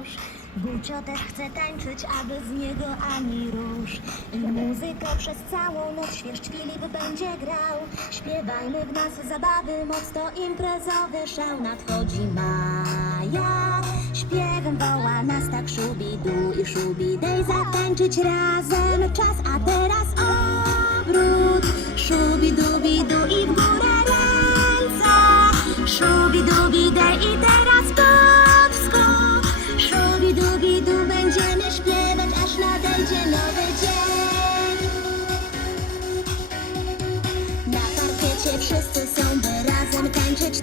już. Gucio chce tańczyć, aby z niego ani rusz. I muzykę przez całą noc świerszcz Filip będzie grał. Śpiewajmy w nas zabawy, moc to imprezowy szał. Nadchodzi maja, śpiewem woła nas tak szubidu i szubidej zatańczyć razem czas. A teraz obrót, szubidubidu i w górę ręce. Szubidubidej i wszyscy są, by razem tańczyć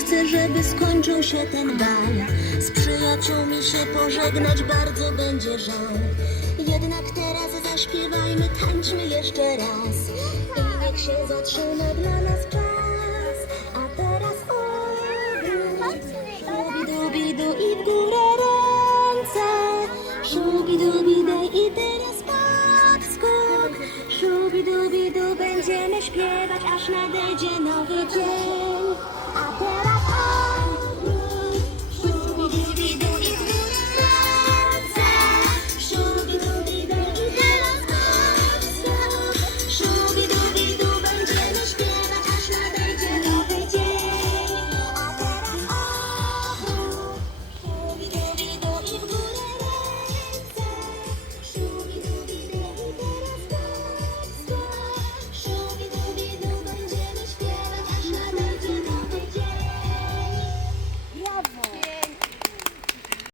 chcę, żeby skończył się ten bal. Z przyjaciółmi się pożegnać bardzo będzie żal. Jednak teraz zaśpiewajmy, tańczmy jeszcze raz. I niech się zatrzyma dla nas czas. A teraz obrót. Szubidubidu i w górę ręce. Szubidubidej i teraz podskok. Szubidubidu będziemy śpiewać, aż nadejdzie nowy dzień.